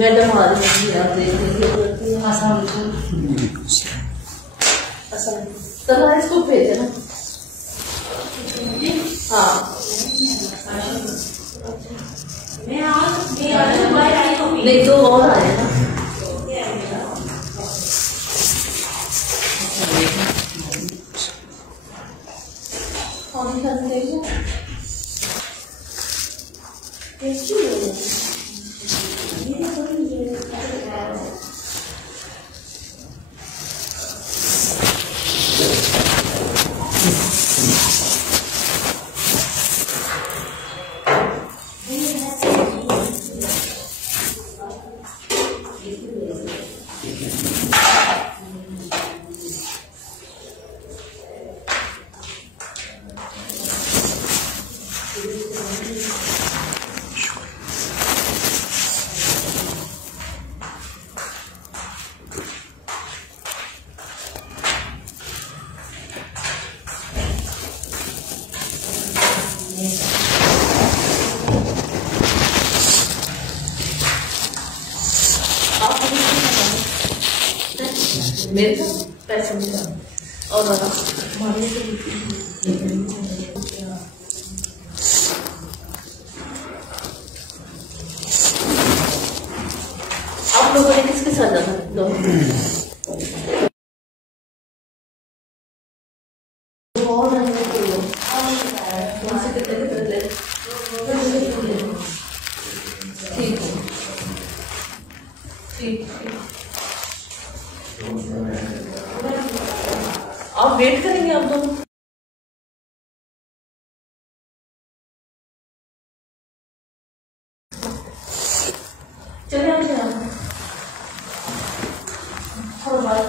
Madam आ रही है, आप देख लीजिए। चलो इसको भेजे ना। हाँ नहीं तो और आए ना। मेरे पैसे मिला और आप लोगों ने किसके साथ जाना ठीक ठीक आप वेट करेंगे आप दोनों। चलिए आप थोड़ा बात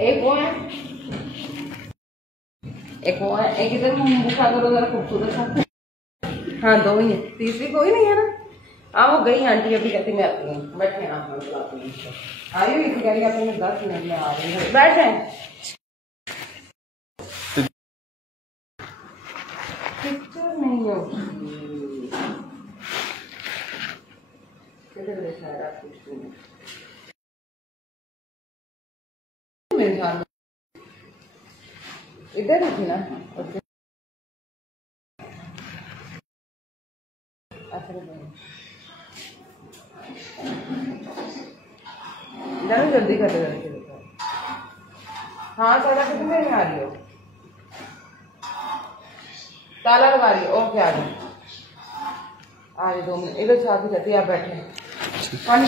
एक वो है, एक वो है, एक इधर मुंह बुखा करो जरा खूबसूरत सा। हाँ दो ही है, तीसरी कोई नहीं है ना। हाँ वो गई आंटी अभी कहती मैं आती हूँ, बैठे आप मैं बुलाती हूँ। आई हुई थी कह रही अपने 10 मिनट में आ रही है, बैठ जाए। पिक्चर नहीं होगी शायद आप कुछ नहीं मेरे ख्याल इधर ही थी ना। ओके जल्दी कर दो। हाँ थोड़ा कितने में आ रही हो, ताला लगा रही हो। ओके आ रही 2 मिनट इधर साथ ही रहती है, आप बैठे पानी